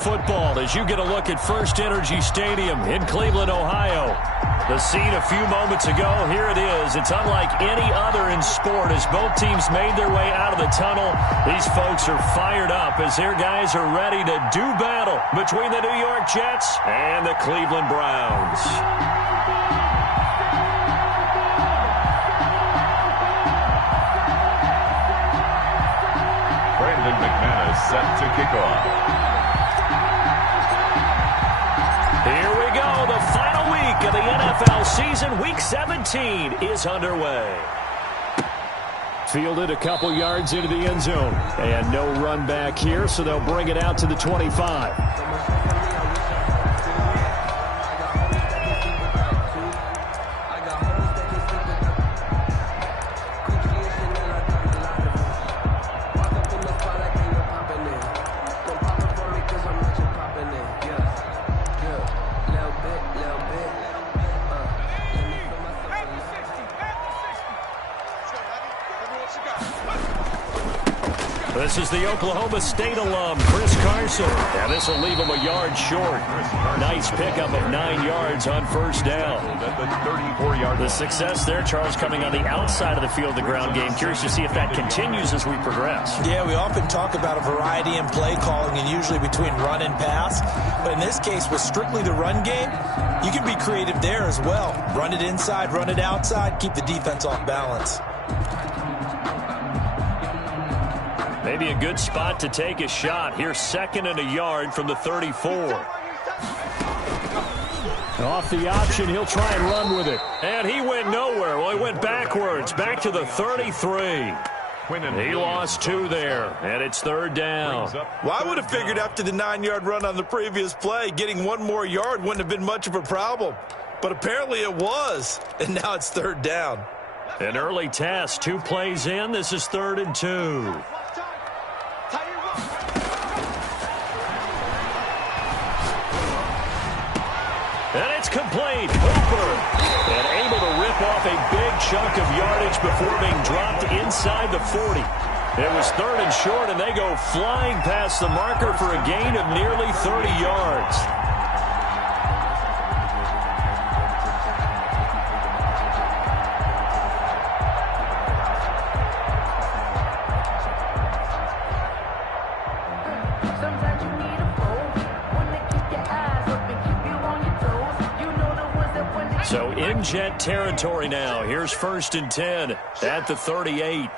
Football as you get a look at First Energy Stadium in Cleveland, Ohio. The scene a few moments ago, here it is. It's unlike any other in sport as both teams made their way out of the tunnel. These folks are fired up as their guys are ready to do battle between the New York Jets and the Cleveland Browns. Brandon McManus set to kick off. Here we go. The final week of the NFL season. Week 17 is underway. Fielded a couple yards into the end zone. And no run back here, so they'll bring it out to the 25. This is the Oklahoma State alum, Chris Carson. And this will leave him a yard short. Nice pickup of 9 yards on first down. The success there, Charles, coming on the outside of the field, the ground game. Curious to see if that continues as we progress. Yeah, we often talk about a variety in play calling and usually between run and pass. But in this case, with strictly the run game, you can be creative there as well. Run it inside, run it outside, keep the defense off balance. Maybe a good spot to take a shot. Here's 2nd and a yard from the 34. Off the option, he'll try and run with it. And he went nowhere. Well, he went backwards, back to the 33. He lost 2 there, and it's 3rd down. Well, I would have figured after the 9-yard run on the previous play, getting 1 more yard wouldn't have been much of a problem. But apparently it was, and now it's 3rd down. An early test, 2 plays in. This is 3rd and 2. And it's complete. Hooper. And able to rip off a big chunk of yardage before being dropped inside the 40. It was 3rd and short, and they go flying past the marker for a gain of nearly 30 yards. So in Jet territory now. Here's 1st and 10 at the 38.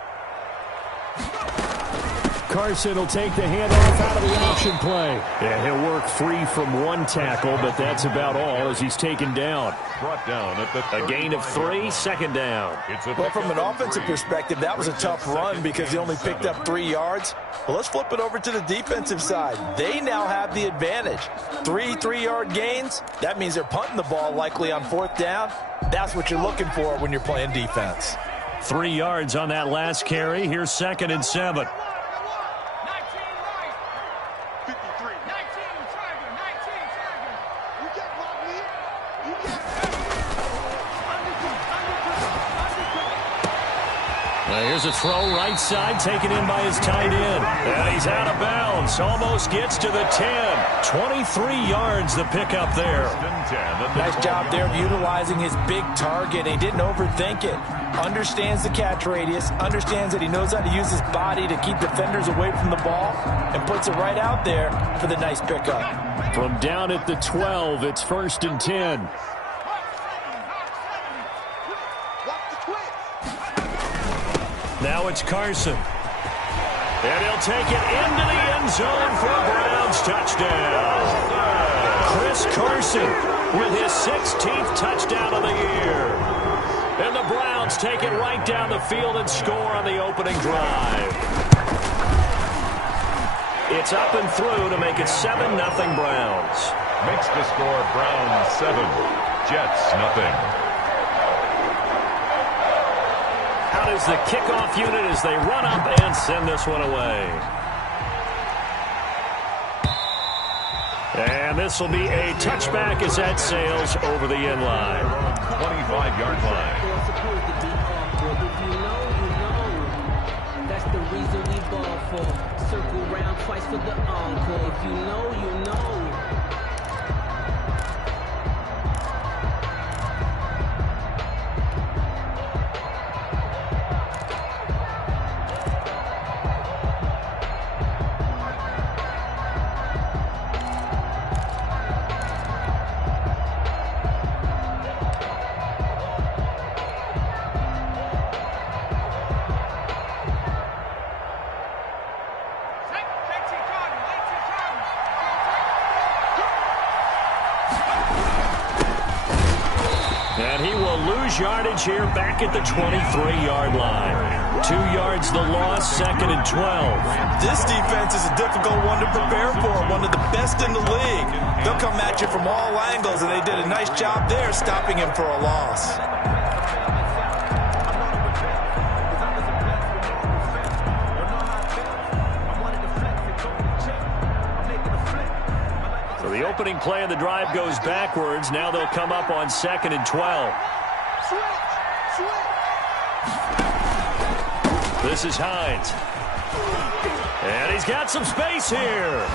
Carson will take the handoff out of the option play. Yeah, he'll work free from 1 tackle, but that's about all as he's taken down. Brought down at the a gain of 3, 2nd down. Well, from an offensive perspective, that was a tough run because he only picked up 3 yards. Well, let's flip it over to the defensive side. They now have the advantage. 3 3-yard gains. That means they're punting the ball likely on 4th down. That's what you're looking for when you're playing defense. 3 yards on that last carry. Here's 2nd and 7. Here's a throw right side taken in by his tight end. And he's out of bounds. Almost gets to the 10. 23 yards the pickup there. Nice job there of utilizing his big target. He didn't overthink it. Understands the catch radius. Understands that he knows how to use his body to keep defenders away from the ball. And puts it right out there for the nice pickup. From down at the 12, it's 1st and 10. Now it's Carson. And he'll take it into the end zone for a Browns touchdown. Chris Carson with his 16th touchdown of the year. And the Browns take it right down the field and score on the opening drive. It's up and through to make it 7-0 Browns. Makes the score Browns 7, Jets nothing. Out is the kickoff unit as they run up and send this one away. And this will be a touchback as that sails over the end line. 25-yard line. reason we ball for. Circle round twice for the encore. If you know, you know. And he will lose yardage here back at the 23-yard line. 2 yards the loss, 2nd and 12. This defense is a difficult one to prepare for, one of the best in the league. They'll come at you from all angles, and they did a nice job there stopping him for a loss. So the opening play of the drive goes backwards. Now they'll come up on 2nd and 12. This is Hines. And he's got some space here.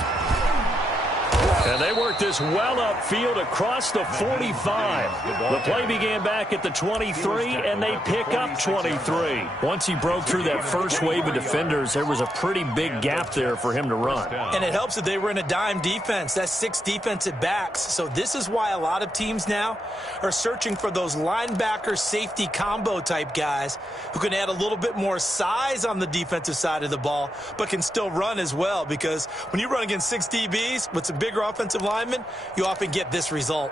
And they work this well upfield across the 45. The play began back at the 23, and they pick up 23. Once he broke through that first wave of defenders, there was a pretty big gap there for him to run. And it helps that they were in a dime defense. That's 6 defensive backs. So this is why a lot of teams now are searching for those linebacker safety combo type guys who can add a little bit more size on the defensive side of the ball, but can still run as well. Because when you run against 6 DBs with some bigger offensive linemen, you often get this result.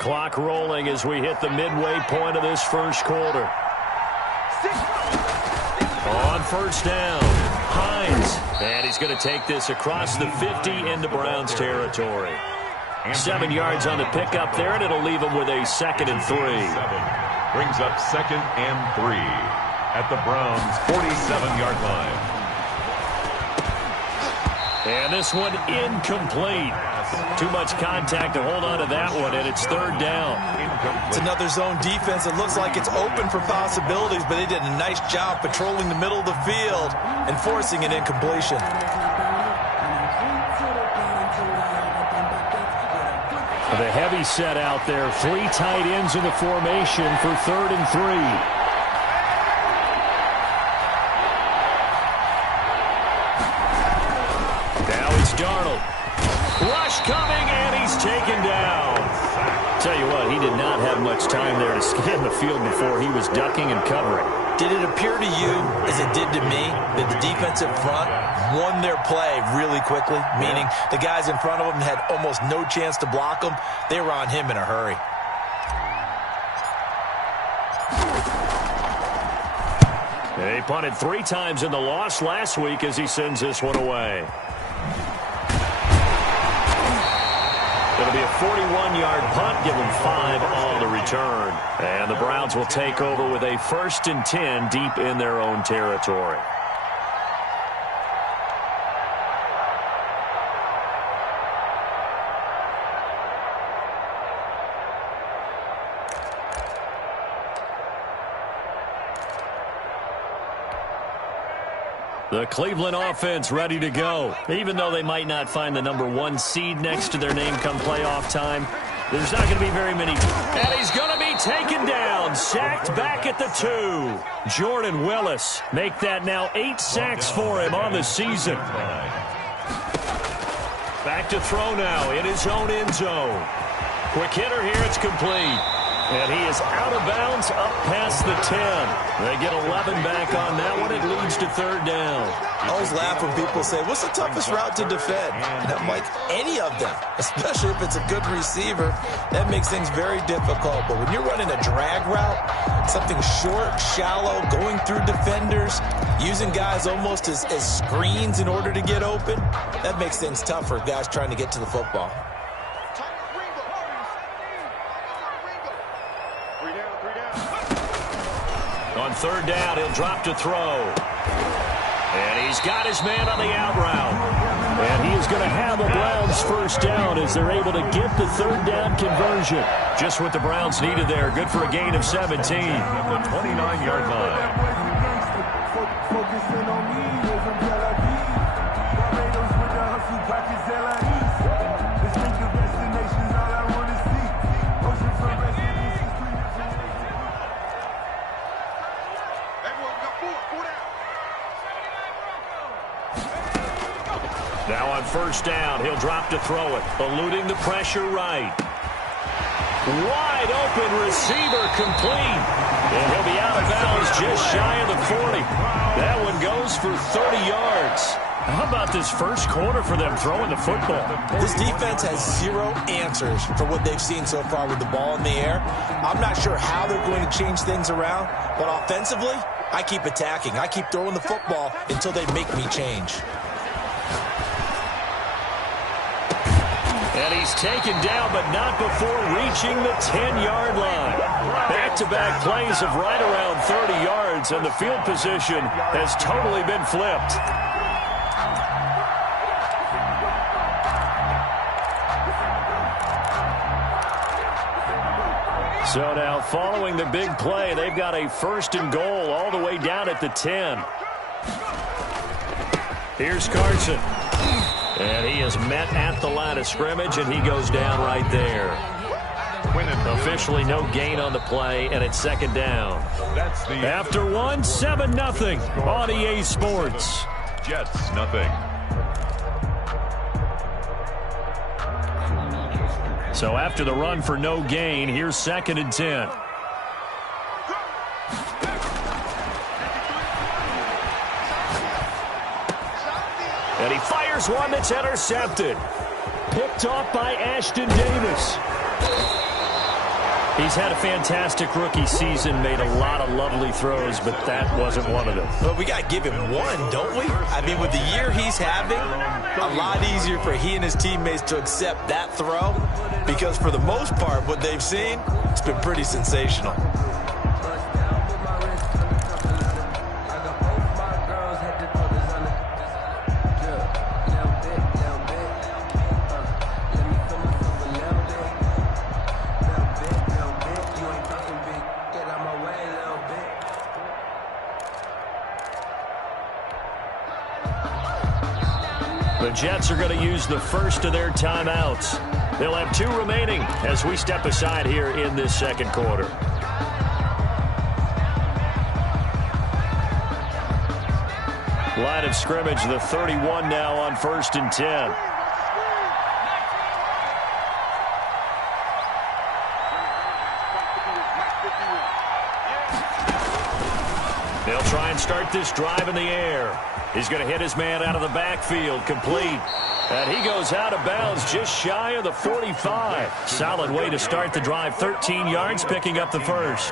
Clock rolling as we hit the midway point of this first quarter. On first down, Hines. And he's going to take this across the 50 into Browns territory. 7 yards on the pickup there, and it'll leave him with a 2nd and 3. Brings up 2nd and 3 at the Browns' 47-yard line. And this one incomplete. Too much contact to hold on to that one, and it's 3rd down. It's another zone defense. It looks like it's open for possibilities, but they did a nice job patrolling the middle of the field and forcing an incompletion. The heavy set out there. 3 tight ends in the formation for 3rd and 3. Darnold. Rush coming, and he's taken down. Tell you what, he did not have much time there to scan the field before he was ducking and covering. Did it appear to you, as it did to me, that the defensive front won their play really quickly? Meaning the guys in front of them had almost no chance to block him. They were on him in a hurry. They punted 3 times in the loss last week as he sends this one away. It'll be a 41-yard punt, give them 5 on the return. And the Browns will take over with a 1st and 10 deep in their own territory. The Cleveland offense ready to go. Even though they might not find the number 1 seed next to their name come playoff time, there's not going to be very many. And he's going to be taken down, sacked back at the 2. Jordan Willis make that now 8 sacks for him on the season. Back to throw now in his own end zone. Quick hitter here, it's complete. And he is out of bounds up past the 10. They get 11 back on that one. It leads to 3rd down. I always laugh when people say, what's the toughest route to defend? And I'm like, any of them, especially if it's a good receiver. That makes things very difficult. But when you're running a drag route, something short, shallow, going through defenders, using guys almost as screens in order to get open, that makes things tough for guys trying to get to the football. On 3rd down, he'll drop to throw. And he's got his man on the out route. And he is going to have a Browns first down as they're able to get the third down conversion. Just what the Browns needed there. Good for a gain of 17. At the 29-yard line. Now on first down, he'll drop to throw it, eluding the pressure right. Wide open receiver complete. And he'll be out of bounds just shy of the 40. That one goes for 30 yards. How about this first quarter for them throwing the football? This defense has zero answers for what they've seen so far with the ball in the air. I'm not sure how they're going to change things around, but offensively, I keep attacking. I keep throwing the football until they make me change. And he's taken down, but not before reaching the 10-yard line. Back-to-back plays of right around 30 yards, and the field position has totally been flipped. So now, following the big play, they've got a first and goal all the way down at the 10. Here's Carson. And he is met at the line of scrimmage, and he goes down right there. Officially no gain on the play, and it's second down. After one, 7-0 on EA Sports. Jets, nothing. So after the run for no gain, here's second and 10. And he fires one that's intercepted. Picked off by Ashton Davis. He's had a fantastic rookie season, made a lot of lovely throws, but that wasn't one of them. Well, we got to give him one, don't we? I mean, with the year he's having, a lot easier for he and his teammates to accept that throw, because for the most part, what they've seen, it's been pretty sensational. The Jets are going to use the first of their timeouts. They'll have 2 remaining as we step aside here in this second quarter. Line of scrimmage, the 31 now on first and 10. They'll try and start this drive in the air. He's going to hit his man out of the backfield, complete. And he goes out of bounds just shy of the 45. Solid way to start the drive, 13 yards, picking up the first.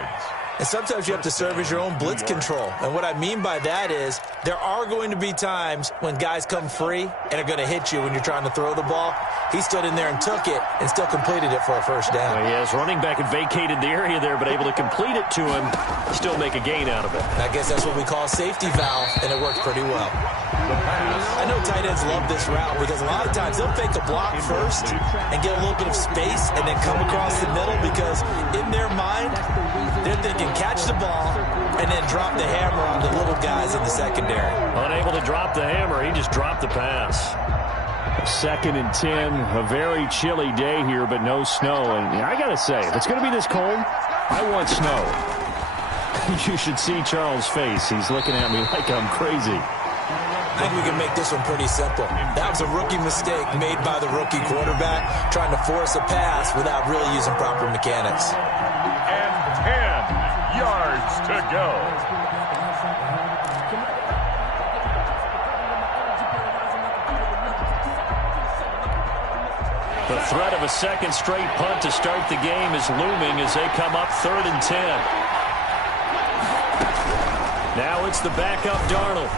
And sometimes you have to serve as your own blitz control. And what I mean by that is there are going to be times when guys come free and are going to hit you when you're trying to throw the ball. He stood in there and took it and still completed it for a first down. Well, yes, running back had vacated the area there, but able to complete it to him, still make a gain out of it. And I guess that's what we call a safety valve, and it works pretty well. I know tight ends love this route because a lot of times they'll fake a block first and get a little bit of space and then come across the middle because in their mind, they're thinking catch the ball and then drop the hammer on the little guys in the secondary. Unable to drop the hammer, he just dropped the pass. Second and 10, a very chilly day here, but no snow. And I got to say, if it's going to be this cold, I want snow. You should see Charles' face. He's looking at me like I'm crazy. I think we can make this one pretty simple. That was a rookie mistake made by the rookie quarterback, trying to force a pass without really using proper mechanics. And 10 yards to go. The threat of a second straight punt to start the game is looming as they come up 3rd and 10. Now it's the backup Darnold.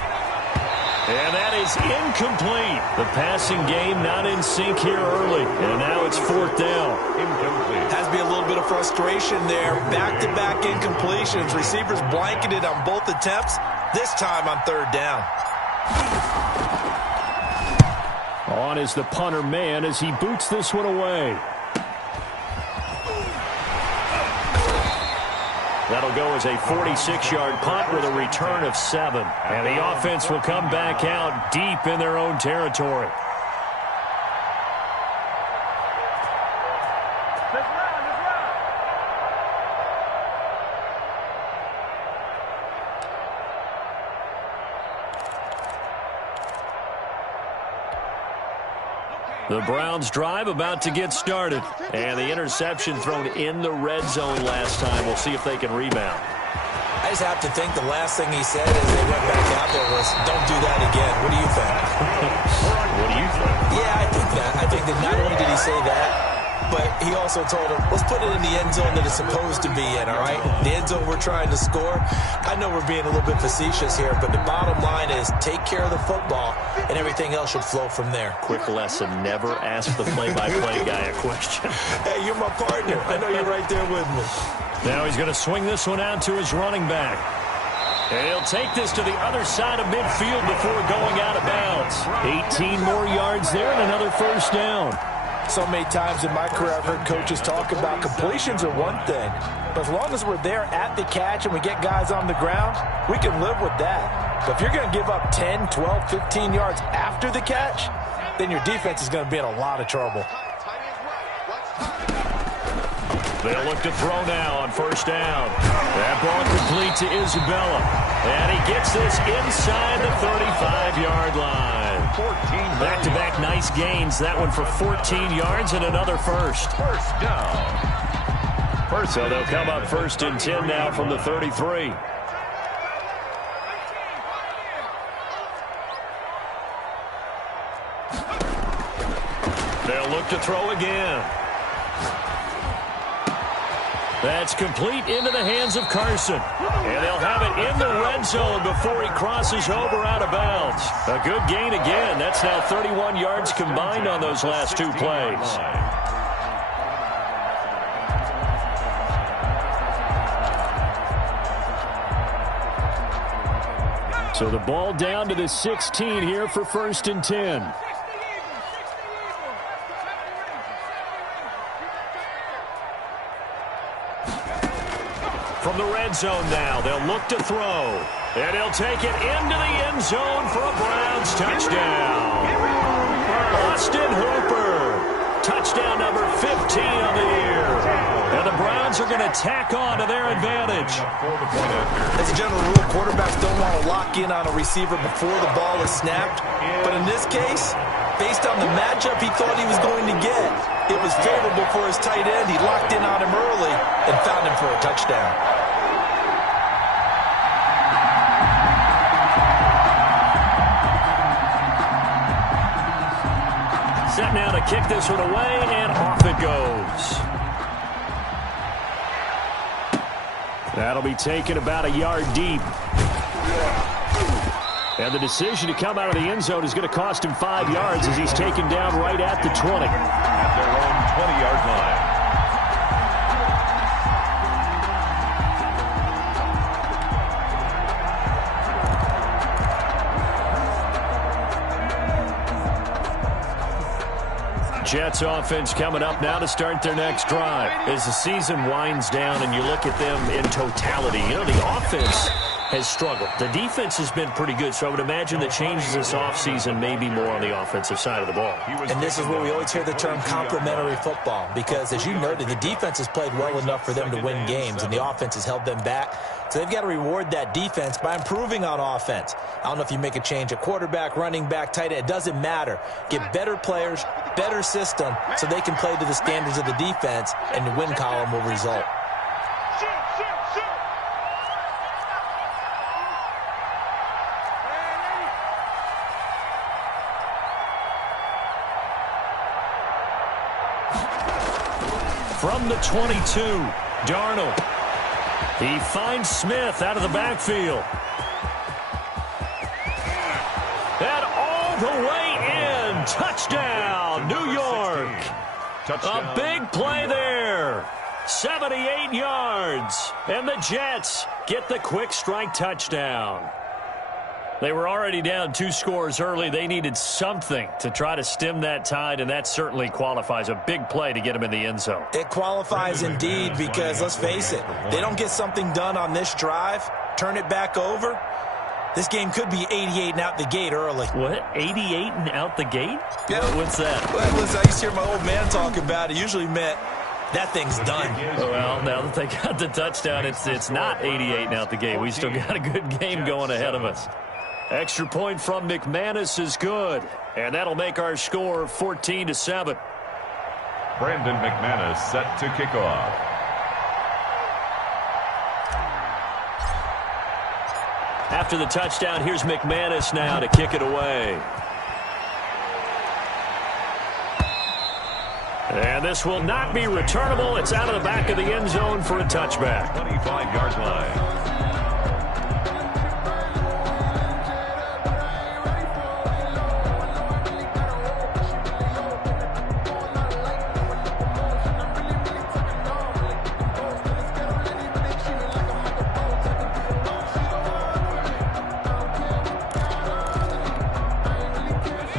And that is incomplete. The passing game not in sync here early. And now it's 4th down. Incomplete. Has to be a little bit of frustration there. Back-to-back incompletions. Receivers blanketed on both attempts. This time on 3rd down. On is the punter man as he boots this one away. That'll go as a 46-yard punt with a return of 7. And the offense will come back out deep in their own territory. The Browns drive about to get started. And the interception thrown in the red zone last time. We'll see if they can rebound. I just have to think the last thing he said as they went back out there was, don't do that again. What do you think? What do you think? Yeah, I think that. I think that not only did he say that, but he also told him, let's put it in the end zone that it's supposed to be in, all right? The end zone we're trying to score. I know we're being a little bit facetious here, but the bottom line is take care of the football, and everything else should flow from there. Quick lesson, never ask the play-by-play guy a question. Hey, you're my partner. I know you're right there with me. Now he's going to swing this one out to his running back. And he'll take this to the other side of midfield before going out of bounds. 18 more yards there and another first down. So many times in my career I've heard coaches talk about completions are one thing, but as long as we're there at the catch and we get guys on the ground, we can live with that. But if you're going to give up 10, 12, 15 yards after the catch, then your defense is going to be in a lot of trouble. They'll look to throw now on first down. That ball complete to Isabella. And he gets this inside the 35-yard line. Back-to-back nice gains. That one for 14 yards and another first. First down. So they'll come up first and 10 now from the 33. They'll look to throw again. That's complete into the hands of Carson. And they'll have it in the red zone before he crosses over out of bounds. A good gain again. That's now 31 yards combined on those last two plays. So the ball down to the 16 here for first and 10. From the red zone now, they'll look to throw. And he'll take it into the end zone for a Browns touchdown. Austin Hooper. Touchdown number 15 on the year. And the Browns are going to tack on to their advantage. As a general rule, quarterbacks don't want to lock in on a receiver before the ball is snapped. But in this case, based on the matchup he thought he was going to get, it was favorable for his tight end. He locked in on him early and found him for a touchdown. Set now to kick this one away, and off it goes. That'll be taken about a yard deep. And the decision to come out of the end zone is going to cost him 5 yards as he's taken down right at the 20. At their own 20-yard line. Jets offense coming up now to start their next drive. As the season winds down and you look at them in totality, you know, the offense has struggled. The defense has been pretty good, so I would imagine the changes this offseason may be more on the offensive side of the ball. And this is where we always hear the term complementary football, because as you noted, the defense has played well enough for them to win games, and the offense has held them back. So they've got to reward that defense by improving on offense. I don't know if you make a change at quarterback, running back, tight end. It doesn't matter. Get better players, better system, so they can play to the standards of the defense, and the win column will result. From the 22, Darnold. He finds Smith out of the backfield. And all the way in. Touchdown, New York. Touchdown. A big play there. 78 yards. And the Jets get the quick strike touchdown. They were already down 2 scores early. They needed something to try to stem that tide, and that certainly qualifies. A big play to get them in the end zone. It qualifies indeed because, let's face it, they don't get something done on this drive, turn it back over, this game could be 88 and out the gate early. What? 88 and out the gate? Yeah. What's that? Well, listen, I used to hear my old man talk about it. Usually meant that thing's done. Well, now that they got the touchdown, it's not 88 and out the gate. We still got a good game going ahead of us. Extra point from McManus is good, and that'll make our score 14-7. Brandon McManus set to kick off. After the touchdown, here's McManus now to kick it away. And this will not be returnable. It's out of the back of the end zone for a touchback. 25-yard line.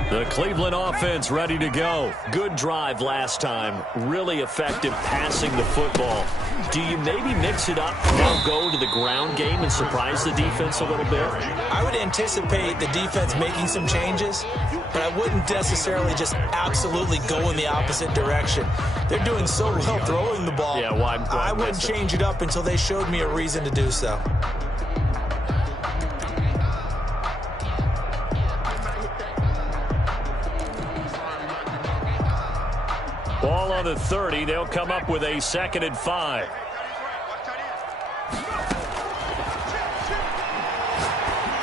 The Cleveland offense ready to go. Good drive last time. Really effective passing the football. Do you maybe mix it up, now go to the ground game and surprise the defense a little bit? I would anticipate the defense making some changes, but I wouldn't necessarily just absolutely go in the opposite direction. They're doing so well throwing the ball. Yeah, why I wouldn't change it up until they showed me a reason to do so. Ball on the 30. They'll come up with a 2nd and 5.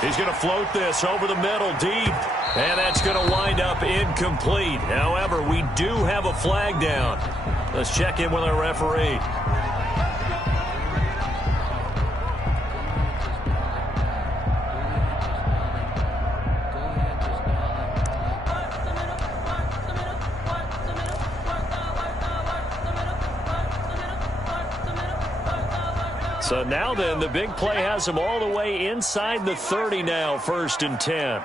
He's going to float this over the middle deep. And that's going to wind up incomplete. However, we do have a flag down. Let's check in with our referee. So now then, the big play has them all the way inside the 30 now, 1st and 10.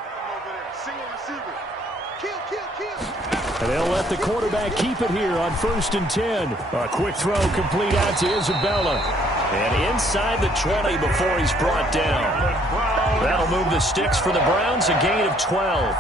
And they'll let the quarterback keep it here on 1st and 10. A quick throw complete out to Isabella. And inside the 20 before he's brought down. That'll move the sticks for the Browns, a gain of 12.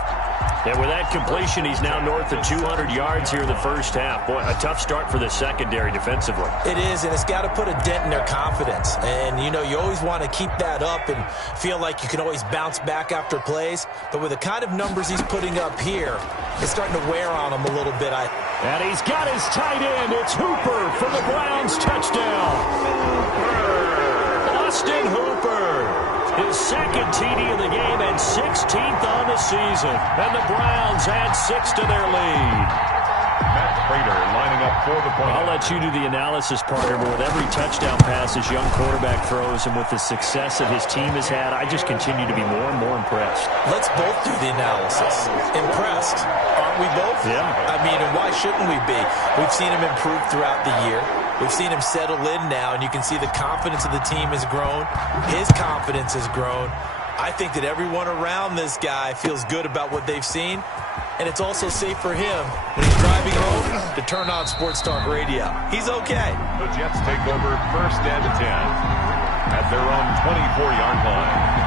And with that completion, he's now north of 200 yards here in the first half. Boy, a tough start for the secondary defensively. It is, and it's got to put a dent in their confidence. And, you know, you always want to keep that up and feel like you can always bounce back after plays. But with the kind of numbers he's putting up here, it's starting to wear on him a little bit. And he's got his tight end. It's Hooper for the Browns touchdown. Austin Hooper. His 2nd TD of the game and 16th on the season. And the Browns add 6 to their lead. Matt Prater lining up for the point. I'll let you do the analysis, partner, but with every touchdown pass his young quarterback throws and with the success that his team has had, I just continue to be more and more impressed. Let's both do the analysis. Impressed. Aren't we both? Yeah. I mean, and why shouldn't we be? We've seen him improve throughout the year. We've seen him settle in now, and you can see the confidence of the team has grown. His confidence has grown. I think that everyone around this guy feels good about what they've seen, and it's also safe for him when he's driving home to turn on Sports Talk Radio. He's okay. The Jets take over 1st and 10 at their own 24-yard line.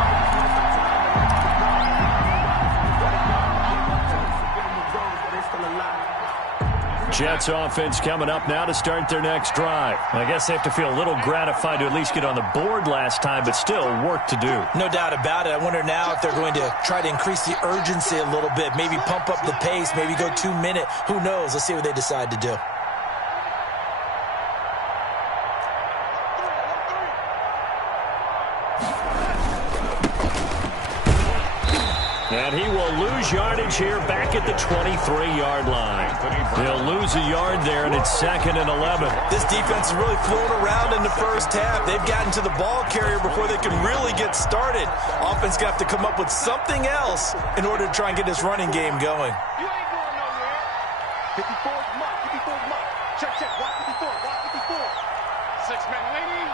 Jets offense coming up now to start their next drive. I guess they have to feel a little gratified to at least get on the board last time, but still work to do. No doubt about it. I wonder now if they're going to try to increase the urgency a little bit, maybe pump up the pace, maybe go 2-minute. Who knows? Let's see what they decide to do. And he will lose yardage here back at the 23-yard line. They'll lose a yard there, and it's 2nd and 11. This defense is really flown around in the first half. They've gotten to the ball carrier before they can really get started. Offense going to have to come up with something else in order to try and get this running game going. You ain't going nowhere. 54's mark, 54's mark. Check, check, watch 54, watch 54. 6-man waiting.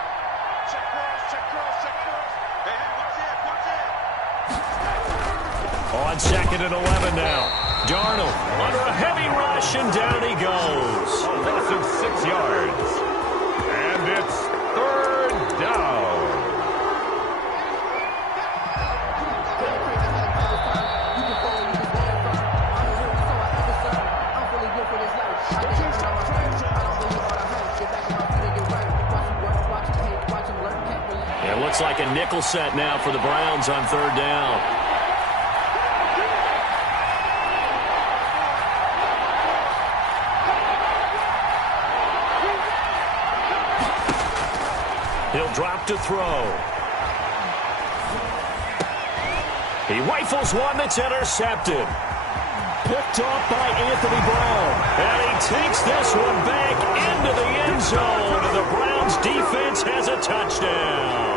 Check cross, check cross, check cross. Hey, watch it, watch it. On 2nd and 11 now. Darnold under a heavy rush, and down he goes. A loss of 6 yards. And it's 3rd down. It looks like a nickel set now for the Browns on 3rd down. He'll drop to throw. He rifles one that's intercepted. Picked off by Anthony Brown. And he takes this one back into the end zone. And the Browns defense has a touchdown.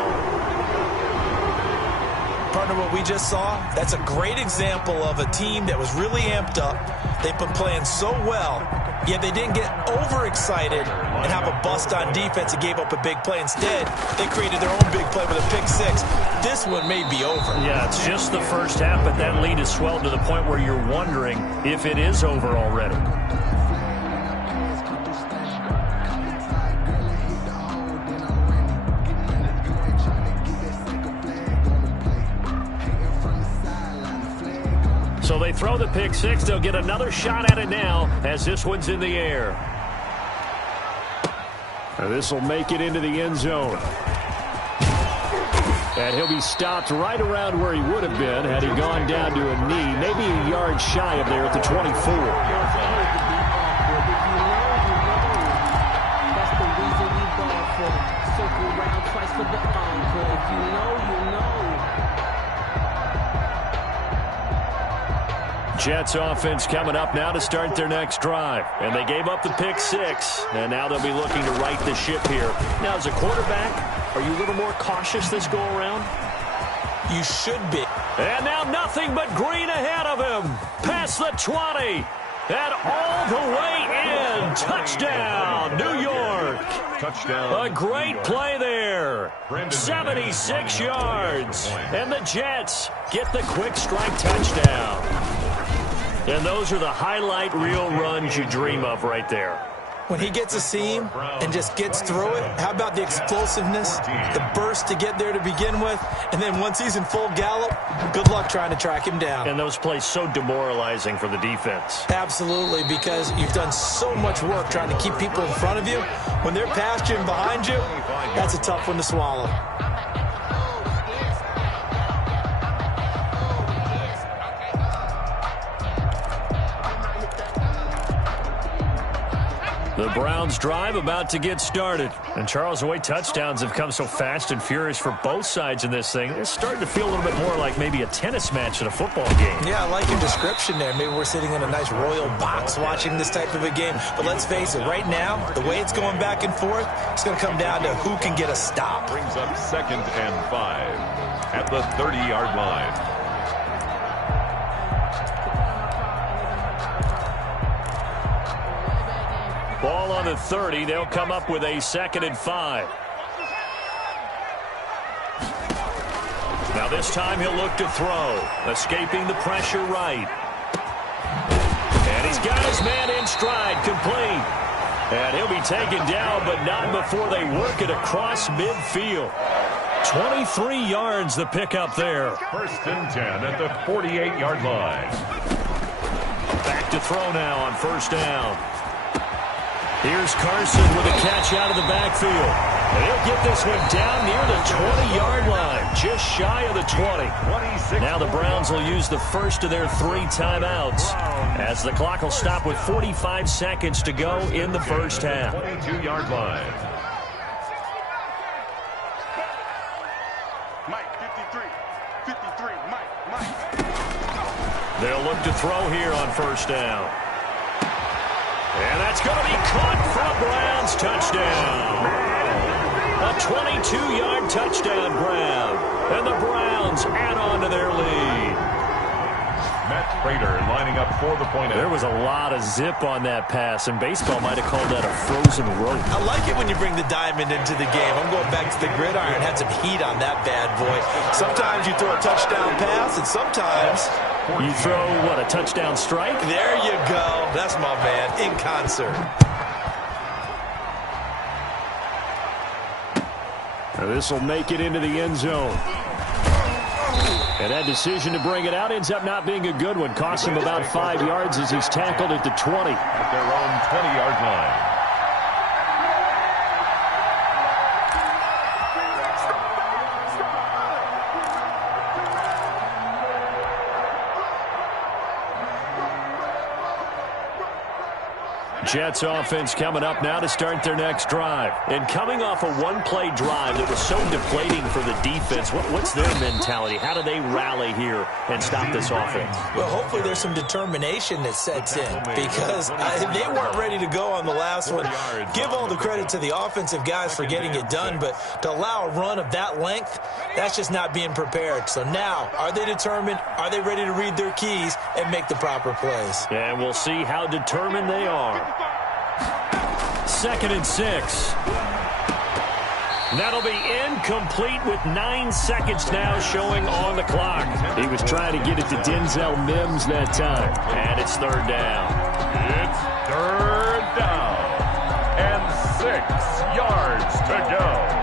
Partner, what we just saw, that's a great example of a team that was really amped up. They've been playing so well, yet they didn't get overexcited and have a bust on defense and gave up a big play. Instead, they created their own big play with a pick 6. This one may be over. Yeah, it's just the first half, but that lead has swelled to the point where you're wondering if it is over already. So they throw the pick 6. They'll get another shot at it now as this one's in the air. This will make it into the end zone. And he'll be stopped right around where he would have been had he gone down to a knee, maybe a yard shy of there at the 24. That's the reason we ball for. Circle round twice for the encore. If you know, you know. Jets offense coming up now to start their next drive. And they gave up the pick 6, and now they'll be looking to right the ship here. Now, as a quarterback, are you a little more cautious this go-around? You should be. And now nothing but green ahead of him. Past the 20. And all the way in. Touchdown, New York. Touchdown. A great play there. 76 yards. And the Jets get the quick strike touchdown. And those are the highlight reel runs you dream of right there. When he gets a seam and just gets through it, how about the explosiveness, the burst to get there to begin with, and then once he's in full gallop, good luck trying to track him down. And those plays so demoralizing for the defense. Absolutely, because you've done so much work trying to keep people in front of you. When they're past you and behind you, that's a tough one to swallow. The Browns drive about to get started. And Charles, the way touchdowns have come so fast and furious for both sides in this thing, it's starting to feel a little bit more like maybe a tennis match at a football game. Yeah, I like your description there. Maybe we're sitting in a nice royal box watching this type of a game. But let's face it, right now, the way it's going back and forth, it's going to come down to who can get a stop. Brings up 2nd and 5 at the 30-yard line. Ball on the 30. They'll come up with a 2nd and 5. Now this time he'll look to throw. Escaping the pressure right. And he's got his man in stride, complete. And he'll be taken down, but not before they work it across midfield. 23 yards the pickup there. 1st and 10 at the 48-yard line. Back to throw now on 1st down. Here's Carson with a catch out of the backfield. And he'll get this one down near the 20-yard line, just shy of the 20. Now the Browns will use the first of their 3 timeouts as the clock will stop with 45 seconds to go in the first half. 22-yard line. Mike, 53, Mike. They'll look to throw here on 1st down. And that's going to be caught for a Browns touchdown. A 22-yard touchdown grab. And the Browns add on to their lead. Matt Prater lining coming up for the point. There was a lot of zip on that pass, and baseball might have called that a frozen rope. I like it when you bring the diamond into the game. I'm going back to the gridiron. Had some heat on that bad boy. Sometimes you throw a touchdown pass, and sometimes you throw, what, a touchdown strike? There you go. That's my man, in concert. This will make it into the end zone. And that decision to bring it out ends up not being a good one. Costs him about 5 yards as he's tackled at the 20. At their own 20-yard line. Jets offense coming up now to start their next drive. And coming off a one-play drive that was so deflating for the defense, what's their mentality? How do they rally here and stop this offense? Well, hopefully there's some determination that sets in because they weren't ready to go on the last one. Give all the credit to the offensive guys for getting it done, but to allow a run of that length, that's just not being prepared. So now, are they determined? Are they ready to read their keys and make the proper plays? And we'll see how determined they are. 2nd and 6. That'll be incomplete with 9 seconds now showing on the clock. He was trying to get it to Denzel Mims that time. And it's 3rd down. It's 3rd down. And 6 yards to go.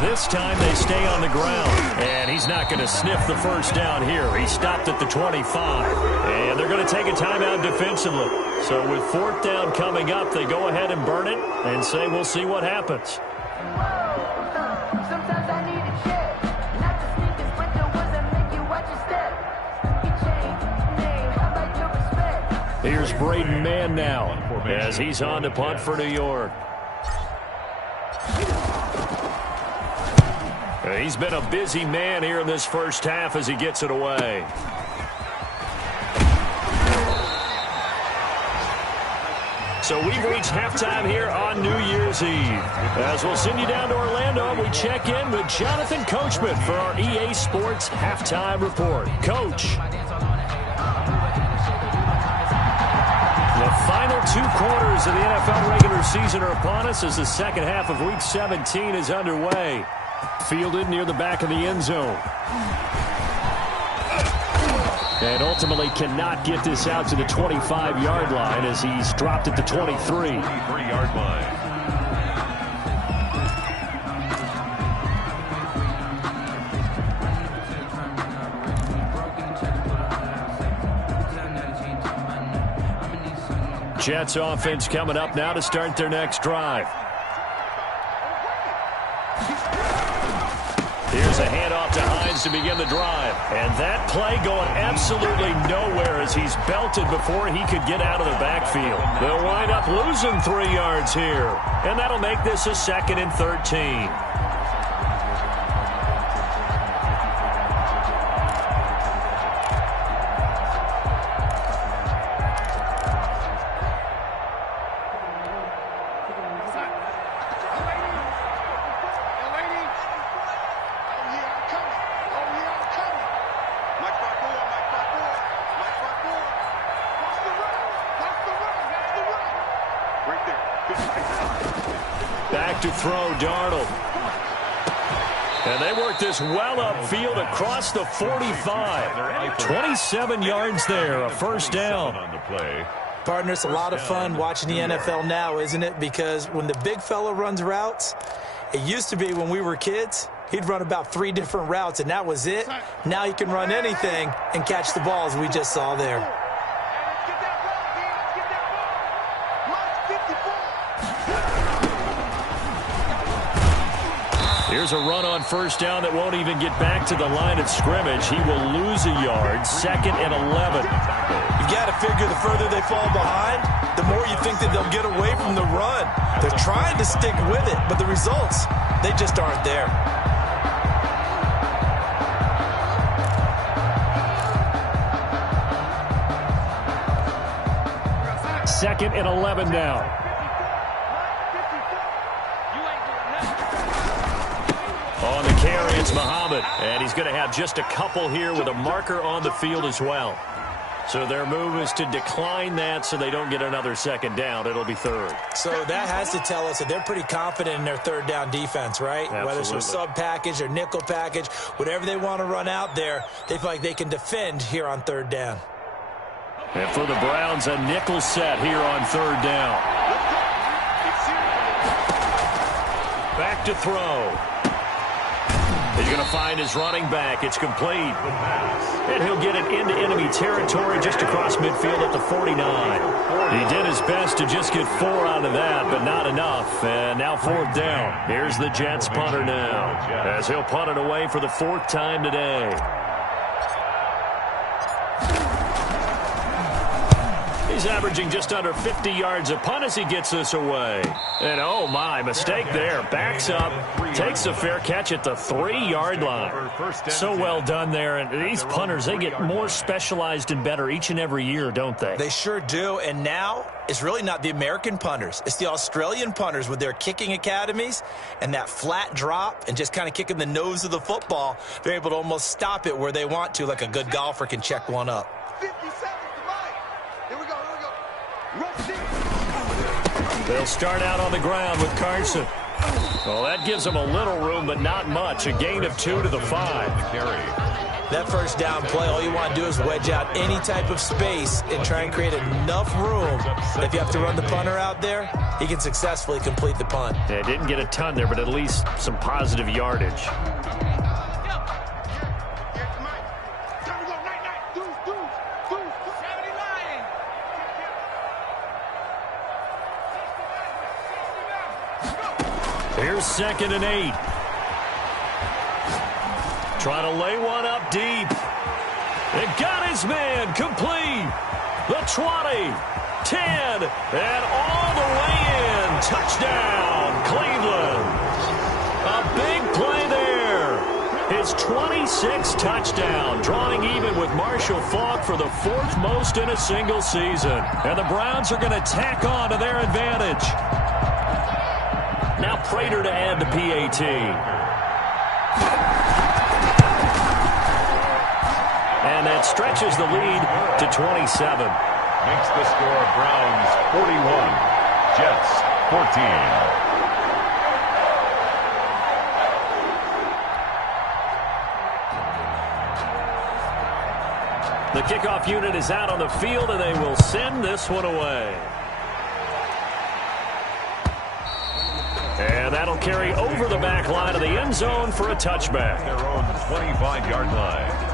This time they stay on the ground, and he's not going to sniff the first down here. He stopped at the 25, and they're going to take a timeout defensively. So with 4th down coming up, they go ahead and burn it and say we'll see what happens. Here's Braden Mann now as he's on to punt for New York. He's been a busy man here in this first half as he gets it away. So we've reached halftime here on New Year's Eve. As we'll send you down to Orlando, we check in with Jonathan Coachman for our EA Sports Halftime Report. Coach. The final 2 quarters of the NFL regular season are upon us as the second half of Week 17 is underway. Fielded near the back of the end zone. And ultimately cannot get this out to the 25-yard line as he's dropped at the 23. 23-yard line. Jets offense coming up now to start their next drive. Here's a handoff to Hines to begin the drive. And that play going absolutely nowhere as he's belted before he could get out of the backfield. They'll wind up losing 3 yards here. And that'll make this a 2nd and 13. Back to throw, Darnold. And they work this well upfield across the 45. 27 yards there, a first down. On the play. Partner, it's a lot of fun watching the NFL now, isn't it? Because when the big fella runs routes, it used to be when we were kids, he'd run about 3 different routes, and that was it. Now he can run anything and catch the balls we just saw there. Here's a run on first down that won't even get back to the line of scrimmage. He will lose a yard, 2nd and 11. You've got to figure the further they fall behind, the more you think that they'll get away from the run. They're trying to stick with it, but the results, they just aren't there. Second and 11 now. On the carry, it's Muhammad. And he's going to have just a couple here with a marker on the field as well. So their move is to decline that so they don't get another second down. It'll be third. So that has to tell us that they're pretty confident in their third down defense, right? Absolutely. Whether it's a sub package or nickel package, whatever they want to run out there, they feel like they can defend here on third down. And for the Browns, a nickel set here on third down. Back to throw. He's going to find his running back. It's complete. And he'll get it into enemy territory just across midfield at the 49. He did his best to just get 4 out of that, but not enough. And now fourth down. Here's the Jets punter now, as he'll punt it away for the 4th time today. He's averaging just under 50 yards a punt as he gets this away. And oh my, mistake there. Backs up, takes a fair catch at the 3-yard line. So well done there. And these punters, they get more specialized and better each and every year, don't they? They sure do. And now it's really not the American punters. It's the Australian punters with their kicking academies and that flat drop and just kind of kicking the nose of the football. They're able to almost stop it where they want to, like a good golfer can check one up. 57 to line. Here we go. They'll start out on the ground with Carson. Well, that gives them a little room, but not much. A gain of 2 to the 5. That first down play, all you want to do is wedge out any type of space and try and create enough room that if you have to run the punter out there, he can successfully complete the punt. Yeah, didn't get a ton there, but at least some positive yardage. Here's 2nd and 8. Trying to lay one up deep. It got his man complete. The 20, 10, and all the way in. Touchdown, Cleveland. A big play there. His 26th touchdown, drawing even with Marshall Faulk for the 4th most in a single season. And the Browns are going to tack on to their advantage. Now Prater to add the PAT. And that stretches the lead to 27. Makes the score Browns 41, Jets 14. The kickoff unit is out on the field, and they will send this one away. And that'll carry over the back line of the end zone for a touchback. Their own 25-yard line.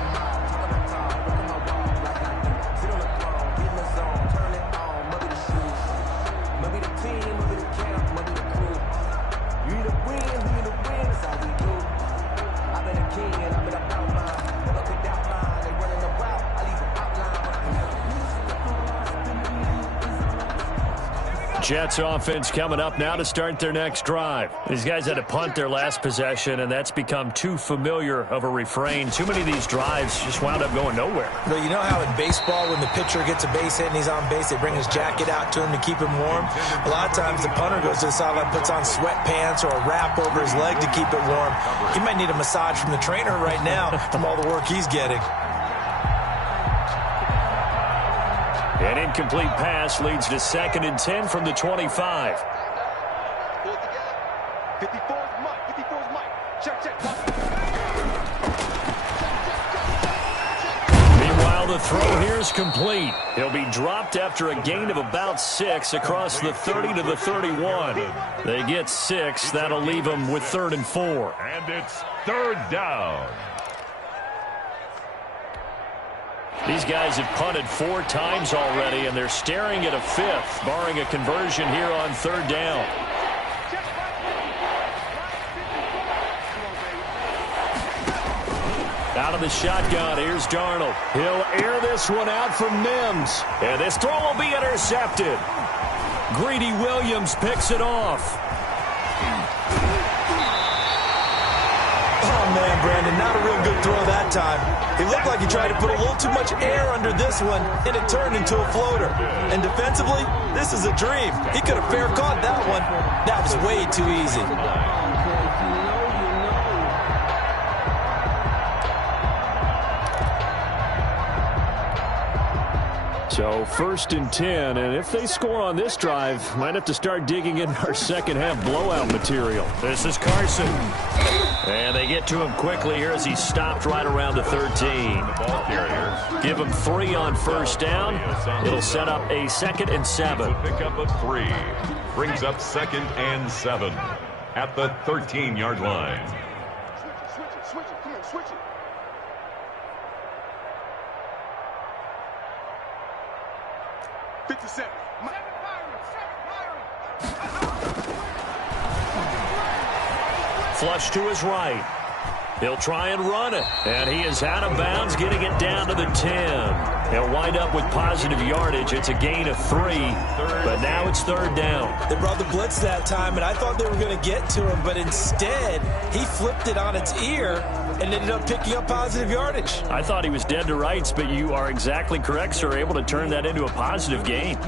Jets offense coming up now to start their next drive. These guys had to punt their last possession, and that's become too familiar of a refrain. Too many of these drives just wound up going nowhere. But you know how in baseball, when the pitcher gets a base hit and he's on base, they bring his jacket out to him to keep him warm? A lot of times the punter goes to the sideline, puts on sweatpants or a wrap over his leg to keep it warm. He might need a massage from the trainer right now from all the work he's getting. An incomplete pass leads to 2nd and 10 from the 25. Pull it together. 54's Mike. 54's Mike. Check. Meanwhile, the throw here is complete. He'll be dropped after a gain of about 6 across the 30 to the 31. They get 6. That'll leave them with 3rd and 4. And it's 3rd down. These guys have punted 4 times already, and they're staring at a 5th, barring a conversion here on 3rd down. Out of the shotgun, here's Darnold. He'll air this one out for Mims. And this throw will be intercepted. Greedy Williams picks it off. Oh, man, Brandon, not a real good throw that time. He looked like he tried to put a little too much air under this one, and it turned into a floater. And defensively, this is a dream. He could have fair caught that one. That was way too easy. So 1st and 10, and if they score on this drive, might have to start digging in our second half blowout material. This is Carson. And they get to him quickly here as he's stopped right around the 13. The ball carrier. Give him 3 on 1st down. It'll set up a 2nd and 7. Pick up of 3. Brings up 2nd and 7 at the 13-yard line. Switch it. Come on, switch it. $57. Flush to his right. He'll try and run it. And he is out of bounds, getting it down to the 10. He'll wind up with positive yardage. It's a gain of 3, but now it's 3rd down. They brought the blitz that time, and I thought they were going to get to him, but instead, he flipped it on its ear and ended up picking up positive yardage. I thought he was dead to rights, but you are exactly correct, sir. Able to turn that into a positive gain.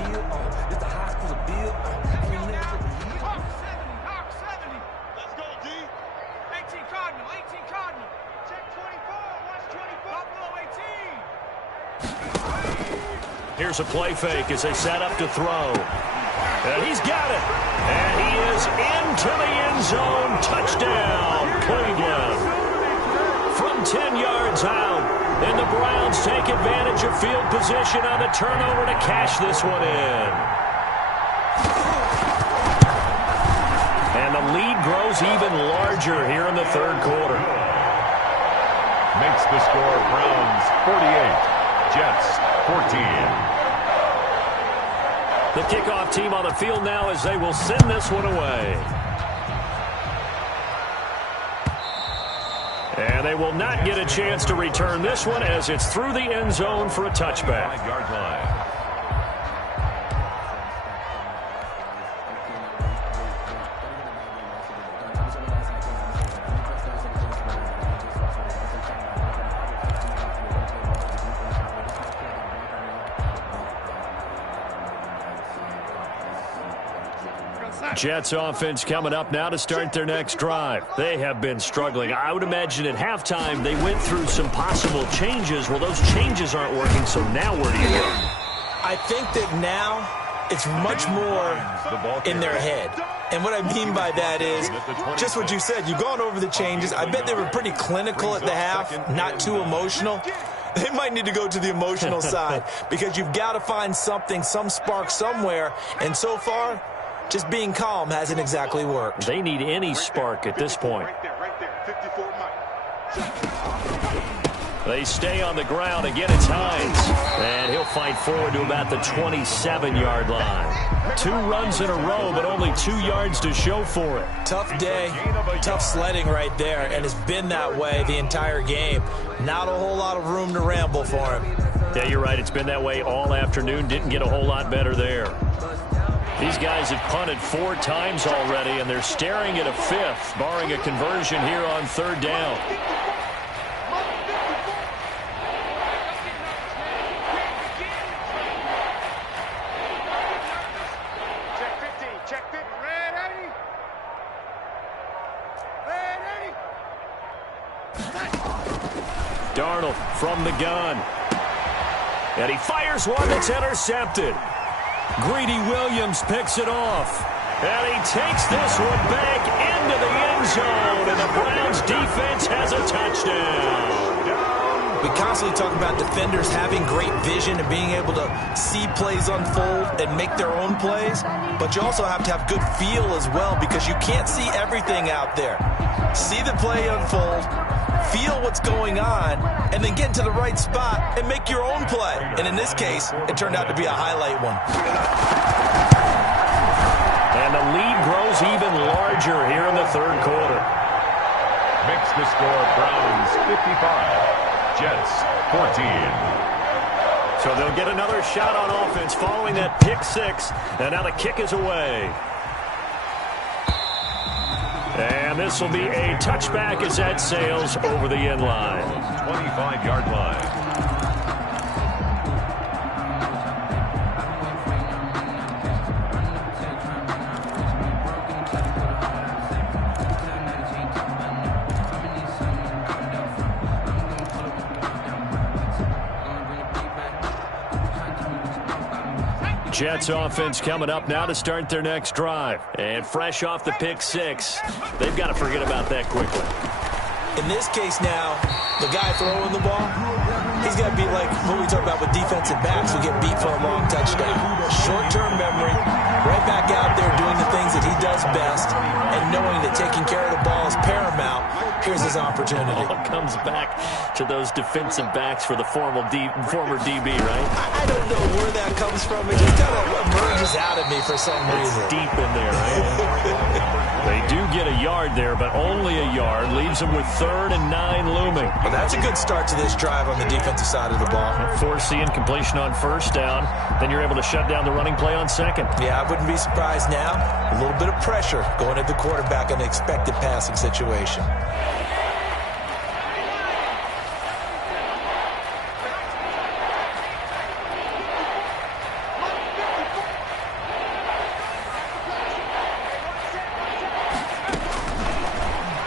Here's a play fake as they set up to throw. And he's got it. And he is into the end zone. Touchdown, Cleveland. From 10 yards out. And the Browns take advantage of field position on the turnover to cash this one in. And the lead grows even larger here in the 3rd quarter. Makes the score Browns 48, Jets 14. The kickoff team on the field now as they will send this one away. And they will not get a chance to return this one as it's through the end zone for a touchback. 5-yard line. Jets offense coming up now to start their next drive. They have been struggling. I would imagine at halftime they went through some possible changes. Well, those changes aren't working, so now where do you go? I think that now it's much more in their head. And what I mean by that is just what you said. You've gone over the changes. I bet they were pretty clinical at the half, not too emotional. They might need to go to the emotional side because you've got to find something, some spark somewhere. And so far, just being calm hasn't exactly worked. They need any spark at this point. Right there. 54 Mike. They stay on the ground. Again, it's Hines. And he'll fight forward to about the 27-yard line. 2 runs in a row, but only 2 yards to show for it. Tough day, tough sledding right there, and it's been that way the entire game. Not a whole lot of room to ramble for him. Yeah, you're right. It's been that way all afternoon. Didn't get a whole lot better there. These guys have punted 4 times already, and they're staring at a 5th, barring a conversion here on 3rd down. Check 15. Check 15. Ready? Darnold from the gun. And he fires one that's intercepted. Greedy Williams picks it off. And he takes this one back into the end zone. And the Browns defense has a touchdown. We constantly talk about defenders having great vision and being able to see plays unfold and make their own plays. But you also have to have good feel as well because you can't see everything out there. See the play unfold, feel what's going on, and then get into the right spot and make your own play. And in this case, it turned out to be a highlight one. And the lead grows even larger here in the 3rd quarter. Makes the score Browns 55, Jets 14. So they'll get another shot on offense following that pick 6. And now the kick is away. And this will be a touchback as that sails over the end line. 25-yard line. Jets offense coming up now to start their next drive. And fresh off the pick six, they've got to forget about that quickly. In this case now, the guy throwing the ball, he's got to be like what we talk about with defensive backs who get beat for a long touchdown. Short-term memory, right back out there doing the things that he does best, and knowing that taking care of the ball is paramount. Here's his opportunity. All comes back to those defensive backs for the former DB, right? I don't know where that comes from. It just kind of emerges out of me for some reason. It's deep in there, right? They do get a yard there, but only a yard. Leaves them with 3rd and 9 looming. Well, that's a good start to this drive on the defensive side of the ball. Force the incompletion on first down. Then you're able to shut down the running play on second. Yeah, I wouldn't be surprised now. A little bit of pressure going at the quarterback in an expected passing situation.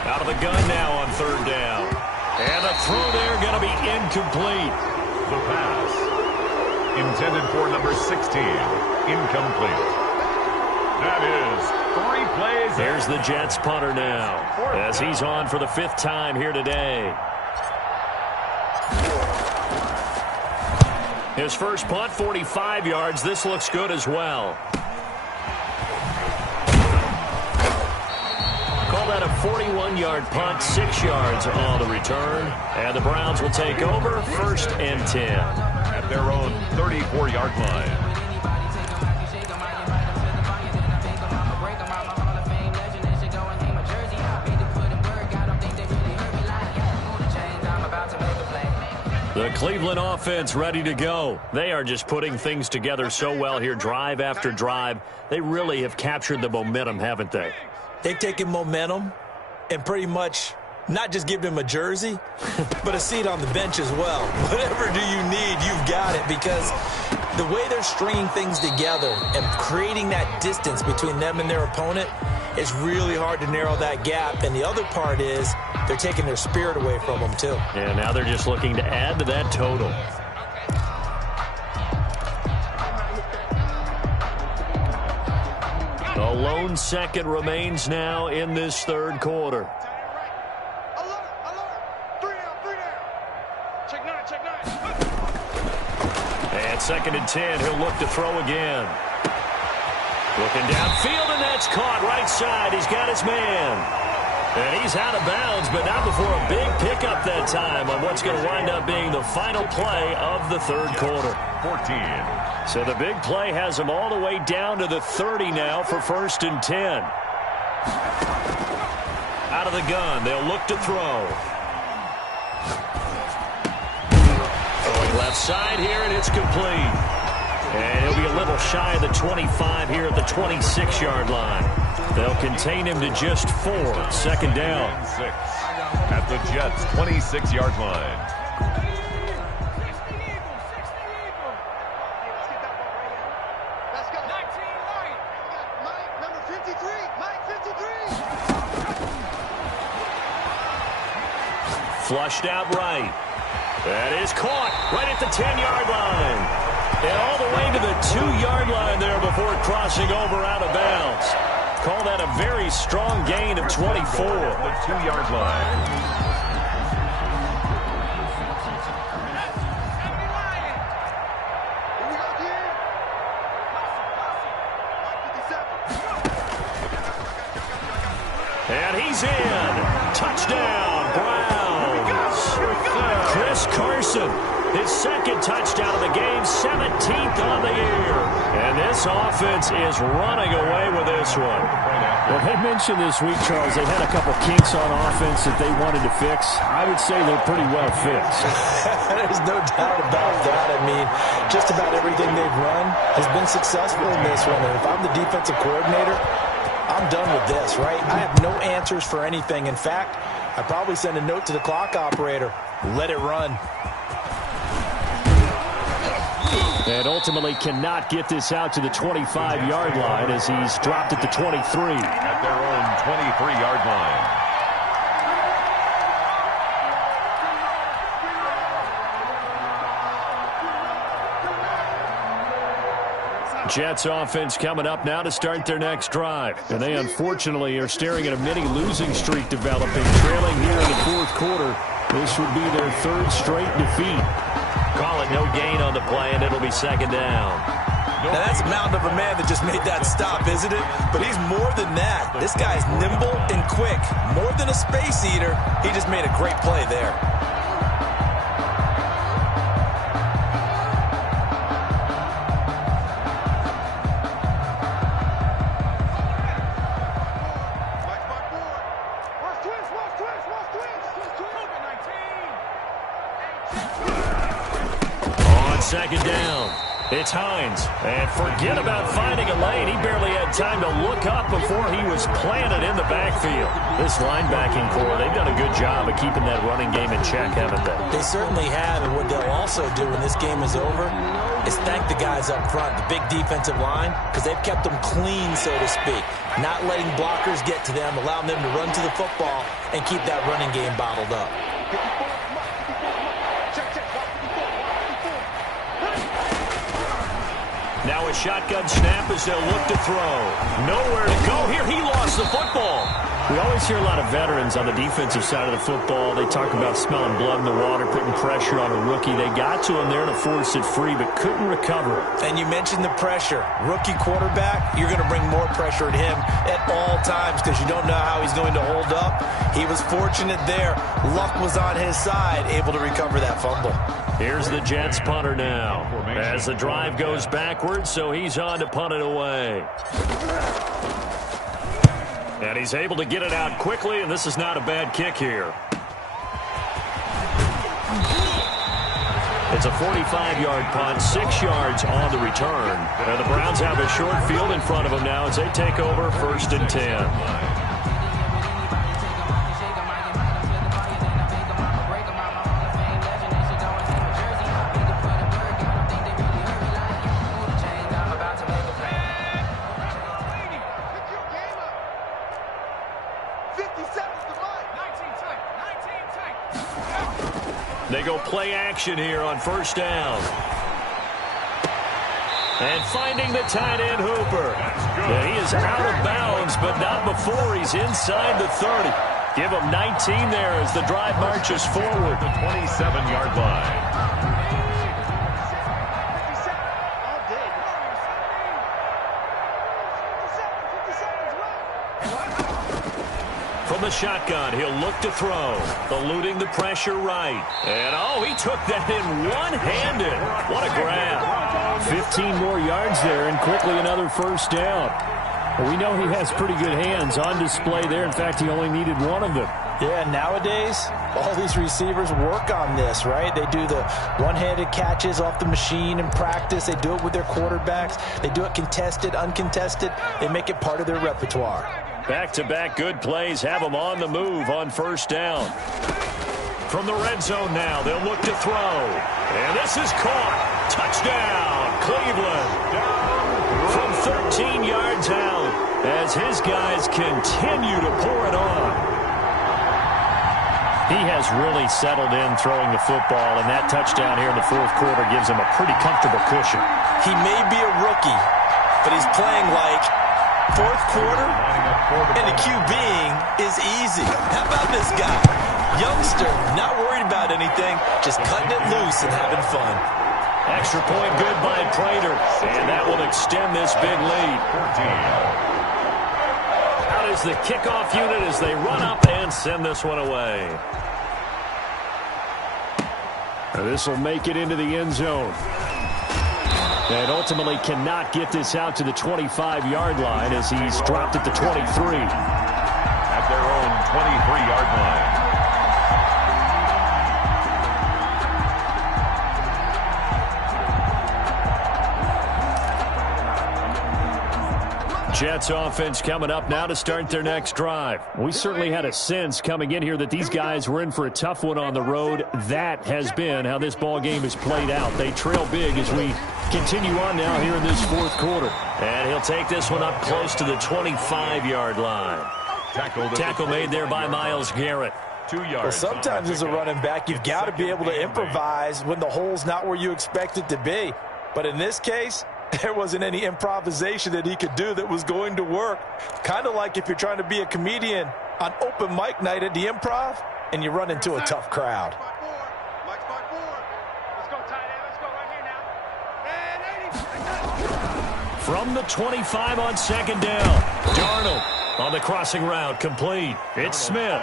Out of the gun now on 3rd down. And the throw there going to be incomplete. The pass intended for number 16. Incomplete. That is 3 plays. Here's the Jets punter now as he's on for the 5th time here today. His first punt, 45 yards. This looks good as well. Call that a 41-yard punt, 6 yards on the return. And the Browns will take over 1st and 10. At their own 34-yard line. The Cleveland offense ready to go. They are just putting things together so well here, drive after drive. They really have captured the momentum, haven't they? They've taken momentum and pretty much not just given him a jersey, but a seat on the bench as well. Whatever do you need, you've got it, because the way they're stringing things together and creating that distance between them and their opponent is really hard to narrow that gap. And the other part is they're taking their spirit away from them, too. And now they're just looking to add to that total. A lone second remains now in this 3rd quarter. And 2nd and 10, he'll look to throw again. Looking downfield, and that's caught right side. He's got his man. And he's out of bounds, but not before a big pickup that time on what's going to wind up being the final play of the 3rd quarter. 14. So the big play has them all the way down to the 30 now for 1st and 10. Out of the gun, they'll look to throw. Going left side here, and it's complete. And he'll be a little shy of the 25 here at the 26-yard line. They'll contain him to just 4. 2nd down. 6 at the Jets' 26-yard line. Flushed out right. That is caught right at the 10-yard line. And all the way to the 2-yard line there before crossing over out of bounds. Call that a very strong gain of 24. The 2-yard line. And he's in. Touchdown, Browns. Chris Carson, his 2nd touchdown of the game, 17th on the year. And this offense is running away with this one. Well, they mentioned this week, Charles, they had a couple kinks on offense that they wanted to fix. I would say they're pretty well fixed. There's no doubt about that. I mean, just about everything they've run has been successful in this one. And if I'm the defensive coordinator, I'm done with this, right? I have no answers for anything. In fact, I'd probably send a note to the clock operator. Let it run. And ultimately cannot get this out to the 25-yard line as he's dropped at the 23. At their own 23-yard line. Jets offense coming up now to start their next drive. And they unfortunately are staring at a mini losing streak developing, trailing here in the fourth quarter. This would be their third straight defeat. Call it no gain on the play, and it'll be second down. Now that's a mountain of a man that just made that stop, isn't it? But he's more than that. This guy's nimble and quick. More than a space eater. He just made a great play there. On second down, it's Hines. And forget about finding a lane. He barely had time to look up before he was planted in the backfield. This linebacking core, they've done a good job of keeping that running game in check, haven't they? They certainly have, and what they'll also do when this game is over is thank the guys up front, the big defensive line, because they've kept them clean, so to speak. Not letting blockers get to them, allowing them to run to the football and keep that running game bottled up. Now a shotgun snap as they'll look to throw. Nowhere to go here. He lost the football. We always hear a lot of veterans on the defensive side of the football. They talk about smelling blood in the water, putting pressure on a rookie. They got to him there to force it free, but couldn't recover it. And you mentioned the pressure. Rookie quarterback, you're going to bring more pressure at him at all times because you don't know how he's going to hold up. He was fortunate there. Luck was on his side, able to recover that fumble. Here's the Jets punter now as the drive goes backwards, so he's on to punt it away. And he's able to get it out quickly, and this is not a bad kick here. It's a 45-yard punt, 6 yards on the return. And the Browns have a short field in front of them now as they take over 1st and 10. They go play action here on 1st down. And finding the tight end Hooper. Yeah, he is out of bounds, but not before he's inside the 30. Give him 19 there as the drive marches forward. The 27-yard line. From the shotgun, he'll look to throw. Eluding the pressure right. And, oh, he took that in one-handed. What a grab. 15 more yards there and quickly another 1st down. Well, we know he has pretty good hands on display there. In fact, he only needed one of them. Yeah, nowadays, all these receivers work on this, right? They do the one-handed catches off the machine in practice. They do it with their quarterbacks. They do it contested, uncontested. They make it part of their repertoire. Back-to-back good plays have them on the move on 1st down. From the red zone now, they'll look to throw. And this is caught. Touchdown, Cleveland. From 13 yards out as his guys continue to pour it on. He has really settled in throwing the football, and that touchdown here in the 4th quarter gives him a pretty comfortable cushion. He may be a rookie, but he's playing like 4th quarter, and the QBing is easy. How about this guy? Youngster, not worried about anything, just cutting it loose and having fun. Extra point good by Prater, and that will extend this big lead. Out is the kickoff unit as they run up and send this one away. This will make it into the end zone. And ultimately cannot get this out to the 25-yard line as he's dropped at the 23. At their own 23-yard line. Jets offense coming up now to start their next drive. We certainly had a sense coming in here that these guys were in for a tough one on the road. That has been how this ball game has played out. They trail big as we continue on now here in this 4th quarter. And he'll take this one up close to the 25-yard line. Tackle made there by Myles Garrett. 2 yards. Well, sometimes as a running back, you've got to be able to improvise when the hole's not where you expect it to be. But in this case, There wasn't any improvisation that he could do that was going to work. Kind of like if you're trying to be a comedian on open mic night at the Improv and you run into a tough crowd. From the 25 on second down, Darnold on the crossing route, complete. It's Smith.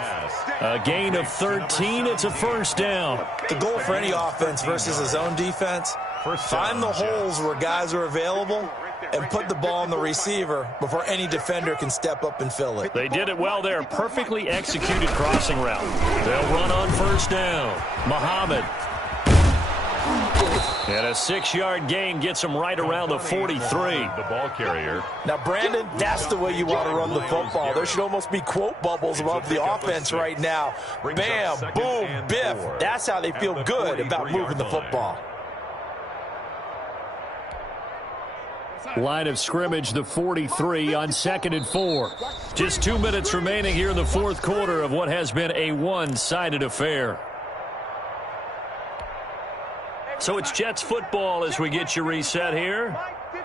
A gain of 13. It's a first down. The goal for any offense versus his own defense, find the holes where guys are available and put the ball on the receiver before any defender can step up and fill it. They did it well there. Perfectly executed crossing route. They'll run on first down. Muhammad. And a 6-yard gain gets him right around the 43. The ball carrier. Now, Brandon, that's the way you want to run the football. There should almost be quote bubbles above the offense right now. Bam, boom, biff. That's how they feel good about moving the football. Line of scrimmage, the 43 on 2nd and 4. Just 2 minutes remaining here in the fourth quarter of what has been a one-sided affair. So it's Jets football as we get you reset here.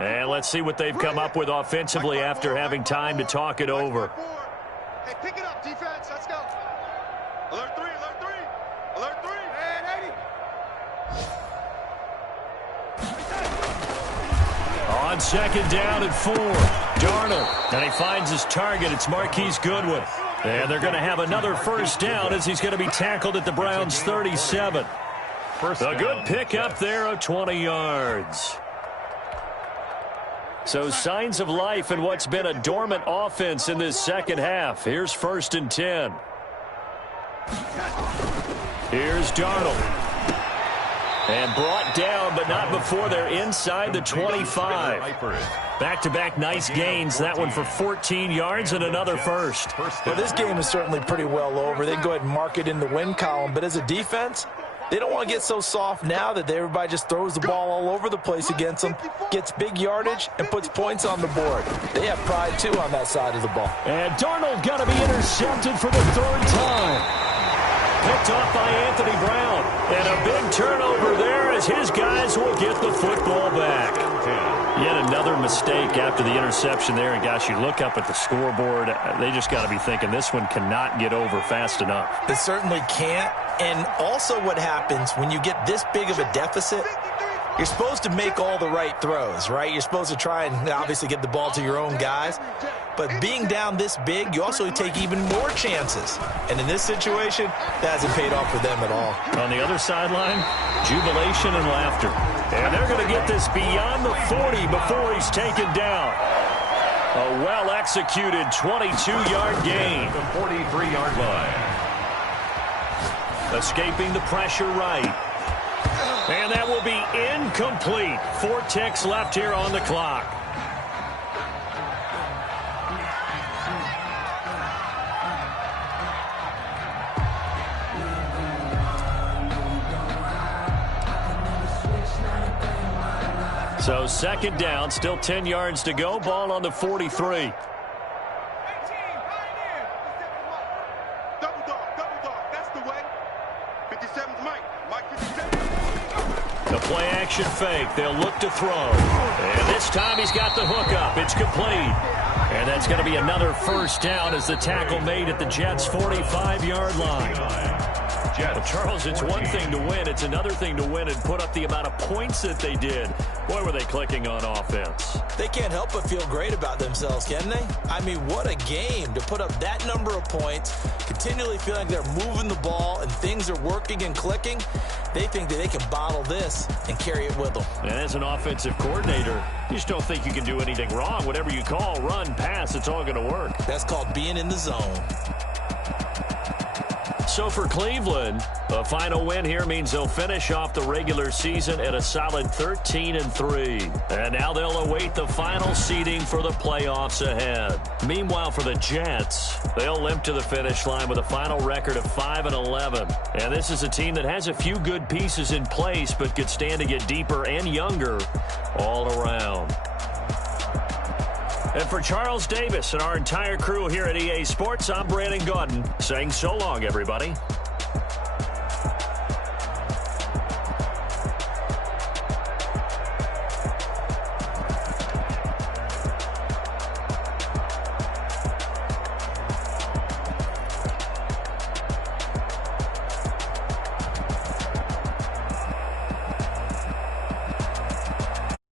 And let's see what they've come up with offensively after having time to talk it over. Hey, pick it up, defense. Let's go. Alert 3, alert 3. Alert 3. And 80. On second down and 4, Darnold. And he finds his target. It's Marquise Goodwin. And they're going to have another first down as he's going to be tackled at the Browns' 37. A good pickup there of 20 yards. So signs of life in what's been a dormant offense in this second half. Here's 1st and 10. Here's Darnold. And brought down, but not before they're inside the 25. Back-to-back nice gains. That one for 14 yards and another first. Well, this game is certainly pretty well over. They go ahead and mark it in the win column. But as a defense, they don't want to get so soft now that everybody just throws the ball all over the place against them, gets big yardage, and puts points on the board. They have pride, too, on that side of the ball. And Darnold got to be intercepted for the 3rd time. Picked off by Anthony Brown. And a big turnover there as his guys will get the football back. Yet another mistake after the interception there. And, gosh, you look up at the scoreboard, they just got to be thinking this one cannot get over fast enough. It certainly can't. And also what happens when you get this big of a deficit, you're supposed to make all the right throws, right? You're supposed to try and obviously get the ball to your own guys. But being down this big, you also take even more chances. And in this situation, that hasn't paid off for them at all. On the other sideline, jubilation and laughter. And they're going to get this beyond the 40 before he's taken down. A well-executed 22-yard gain. The 43-yard line. Escaping the pressure right. And that will be incomplete. 4 ticks left here on the clock. So 2nd down, still 10 yards to go. Ball on the 43. The play-action fake. They'll look to throw. And this time he's got the hook up. It's complete. And that's going to be another first down as the tackle made at the Jets' 45-yard line. Well, Charles, it's one thing to win. It's another thing to win and put up the amount of points that they did. Boy, were they clicking on offense. They can't help but feel great about themselves, can they? I mean, what a game to put up that number of points, continually feeling they're moving the ball and things are working and clicking. They think that they can bottle this and carry it with them. And as an offensive coordinator, you just don't think you can do anything wrong. Whatever you call, run, pass, it's all going to work. That's called being in the zone. So for Cleveland, a final win here means they'll finish off the regular season at a solid 13-3. And now they'll await the final seeding for the playoffs ahead. Meanwhile, for the Jets, they'll limp to the finish line with a final record of 5-11. And this is a team that has a few good pieces in place, but could stand to get deeper and younger all around. And for Charles Davis and our entire crew here at EA Sports, I'm Brandon Gaudin saying so long, everybody.